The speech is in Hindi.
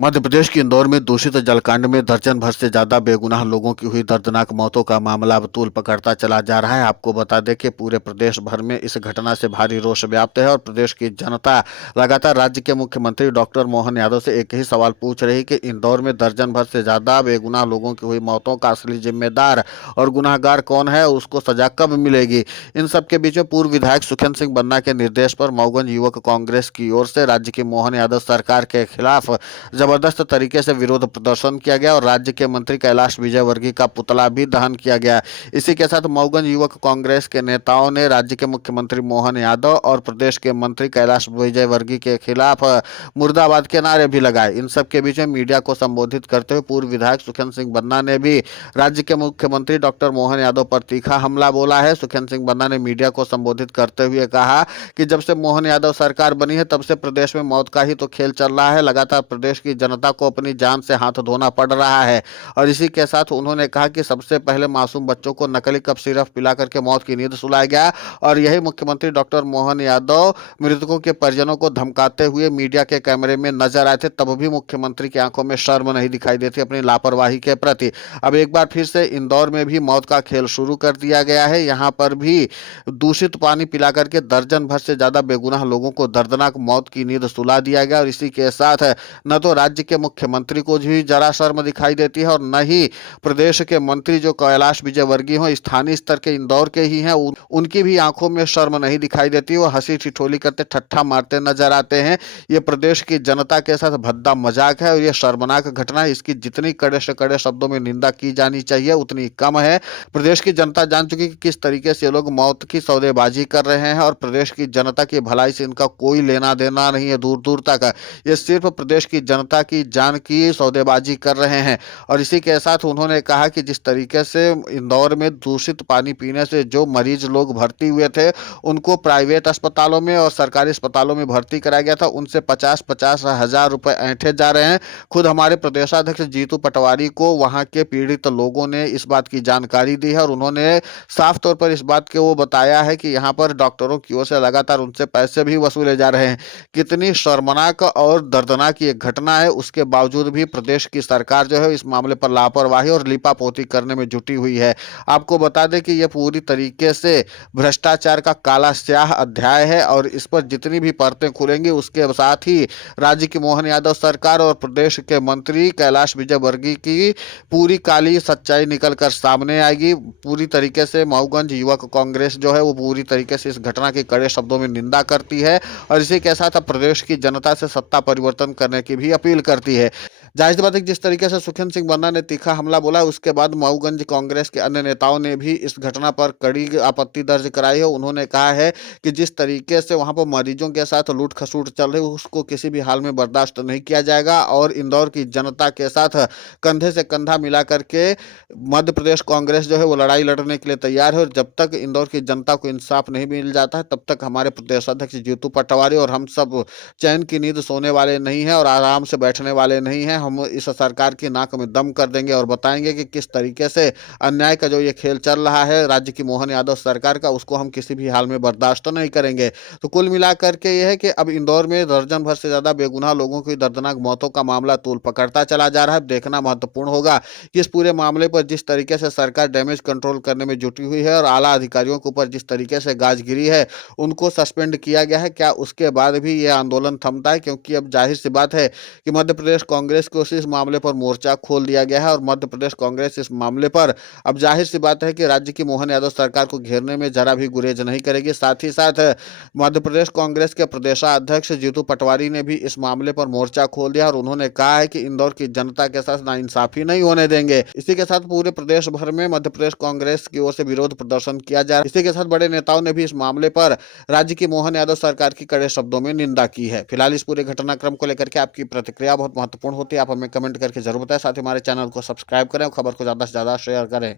मध्य प्रदेश के इंदौर में दूषित जलकांड में दर्जन भर से ज्यादा बेगुनाह लोगों की हुई दर्दनाक मौतों का मामला अब तूल पकड़ता चला जा रहा है। आपको बता दें कि पूरे प्रदेश भर में इस घटना से भारी रोष व्याप्त है और प्रदेश की जनता लगातार राज्य के मुख्यमंत्री डॉक्टर मोहन यादव से एक ही सवाल पूछ रही कि इंदौर में दर्जन भर से ज्यादा बेगुनाह लोगों की हुई मौतों का असली जिम्मेदार और गुनाहगार कौन है, उसको सजा कब मिलेगी। इन सबके बीच में पूर्व विधायक सुखेंद्र सिंह बन्ना के निर्देश पर मऊगंज युवक कांग्रेस की ओर से राज्य की मोहन यादव सरकार के खिलाफ जबरदस्त तरीके से विरोध प्रदर्शन किया गया और राज्य के मंत्री कैलाश विजयवर्गीय का पुतला भी दहन किया गया। इसी के साथ मऊगंज युवक कांग्रेस के नेताओं ने राज्य के मुख्यमंत्री मोहन यादव और प्रदेश के मंत्री कैलाश विजयवर्गीय के खिलाफ मुर्दाबाद के नारे भी लगाए। इन सब के बीच में मीडिया को संबोधित करते हुए पूर्व विधायक सुखेंद्र सिंह बन्ना ने भी राज्य के मुख्यमंत्री डॉक्टर मोहन यादव पर तीखा हमला बोला है। सुखेंद्र सिंह बन्ना ने मीडिया को संबोधित करते हुए कहा कि जब से मोहन यादव सरकार बनी है तब से प्रदेश में मौत का ही तो खेल चल रहा है। लगातार प्रदेश की जनता को अपनी जान से हाथ धोना पड़ रहा है। और इसी के साथ उन्होंने कहा कि सबसे पहले मासूम बच्चों को नकली कफ सिरप पिला करके मौत की नींद सुलाया गया और यही मुख्यमंत्री डॉक्टर मोहन यादव मृतकों के परिजनों को धमकाते हुए मीडिया के कैमरे में नजर आए थे, तब भी मुख्यमंत्री की आंखों में शर्म नहीं दिखाई देती अपनी लापरवाही के प्रति। अब एक बार फिर से इंदौर में भी मौत का खेल शुरू कर दिया गया है। यहाँ पर भी दूषित पानी पिला करके दर्जन भर से ज्यादा बेगुनाह लोगों को दर्दनाक मौत की नींद सुला दिया गया और इसी के साथ न तो राज्य के मुख्यमंत्री को भी जरा शर्म दिखाई देती है और न ही प्रदेश के मंत्री जो कैलाश विजयवर्गीय हो, स्थानीय स्तर के इंदौर के ही हैं, उनकी भी आंखों में शर्म नहीं दिखाई देती। वो हंसी ठिठोली करते ठट्ठा मारते नजर आते हैं। ये प्रदेश की जनता के साथ भद्दा मजाक है और ये शर्मनाक घटना है। इसकी जितनी कड़े से कड़े शब्दों में निंदा की जानी चाहिए उतनी कम है। प्रदेश की जनता जान चुकी कि किस तरीके से लोग मौत की सौदेबाजी कर रहे हैं और प्रदेश की जनता की भलाई से इनका कोई लेना देना नहीं है दूर दूर तक। ये सिर्फ प्रदेश की जनता की जान की सौदेबाजी कर रहे हैं। और इसी के साथ उन्होंने कहा कि जिस तरीके से इंदौर में दूषित पानी पीने से जो मरीज लोग भर्ती हुए थे उनको प्राइवेट अस्पतालों में और सरकारी अस्पतालों में भर्ती कराया गया था, उनसे 50-50 हजार रुपए ऐंठे जा रहे हैं। खुद हमारे प्रदेशाध्यक्ष जीतू पटवारी को वहां के पीड़ित लोगों ने इस बात की जानकारी दी है और उन्होंने साफ तौर पर इस बात के वो बताया है कि यहाँ पर डॉक्टरों की ओर से लगातार उनसे पैसे भी वसूले जा रहे हैं। कितनी शर्मनाक और दर्दनाक ये घटना है, उसके बावजूद भी प्रदेश की सरकार जो है इस मामले पर लापरवाही और लीपापोती करने में जुटी हुई है। आपको बता दें कि यह पूरी तरीके से भ्रष्टाचार का काला स्याह अध्याय है और इस पर जितनी भी परतें खुलेंगी उसके साथ ही राज्य की मोहन यादव सरकार और प्रदेश के मंत्री कैलाश विजयवर्गीय की पूरी काली सच्चाई निकल कर सामने आएगी। पूरी तरीके से मऊगंज युवक कांग्रेस जो है वो पूरी तरीके से इस घटना की कड़े शब्दों में निंदा करती है और इसी के साथ अब प्रदेश की जनता से सत्ता परिवर्तन करने की भी अपील करती है। जाहिर सी बात है कि जिस तरीके से सुखेंद्र सिंह बन्ना ने तीखा हमला बोला उसके बाद मऊगंज कांग्रेस के अन्य नेताओं ने भी इस घटना पर कड़ी आपत्ति दर्ज कराई है। उन्होंने कहा है कि जिस तरीके से वहां पर मरीजों के साथ लूट खसूट चल रही है उसको किसी भी हाल में बर्दाश्त नहीं किया जाएगा और इंदौर की जनता के साथ कंधे से कंधा मिला करके मध्य प्रदेश कांग्रेस जो है वो लड़ाई लड़ने के लिए तैयार है और जब तक इंदौर की जनता को इंसाफ नहीं मिल जाता है तब तक हमारे प्रदेश अध्यक्ष जीतू पटवारी और हम सब चैन की नींद सोने वाले नहीं हैं और आराम से बैठने वाले नहीं हैं। हम इस सरकार की नाक में दम कर देंगे और बताएंगे कि किस तरीके से अन्याय का जो ये खेल चल रहा है राज्य की मोहन यादव सरकार का, उसको हम किसी भी हाल में बर्दाश्त नहीं करेंगे। तो कुल मिलाकर के ये है कि अब इंदौर में दर्जन भर से ज्यादा बेगुनाह लोगों की दर्दनाक मौतों का मामला तूल पकड़ता चला जा रहा है। देखना महत्वपूर्ण होगा कि इस पूरे मामले पर जिस तरीके से सरकार डैमेज कंट्रोल करने में जुटी हुई है और आला अधिकारियों के ऊपर जिस तरीके से गाजगिरी है, उनको सस्पेंड किया गया है, क्या उसके बाद भी ये आंदोलन थमता है? क्योंकि अब जाहिर सी बात है कि मध्य प्रदेश कांग्रेस को इस मामले पर मोर्चा खोल दिया गया है और मध्य प्रदेश कांग्रेस इस मामले पर अब जाहिर सी बात है कि राज्य की मोहन यादव सरकार को घेरने में जरा भी गुरेज नहीं करेगी। साथ ही साथ मध्य प्रदेश कांग्रेस के प्रदेशाध्यक्ष जीतू पटवारी ने भी इस मामले पर मोर्चा खोल दिया और उन्होंने कहा है कि इंदौर की जनता के साथ नाइंसाफी नहीं होने देंगे। इसी के साथ पूरे प्रदेश भर में मध्य प्रदेश कांग्रेस की ओर से विरोध प्रदर्शन किया जा रहा है। इसी के साथ बड़े नेताओं ने भी इस मामले पर राज्य की मोहन यादव सरकार की कड़े शब्दों में निंदा की है। फिलहाल इस पूरे घटनाक्रम को लेकर के आपकी प्रतिक्रिया बहुत महत्वपूर्ण होती है, आप हमें कमेंट करके जरूर बताएं। साथ ही हमारे चैनल को सब्सक्राइब करें और खबर को ज्यादा से ज्यादा शेयर करें।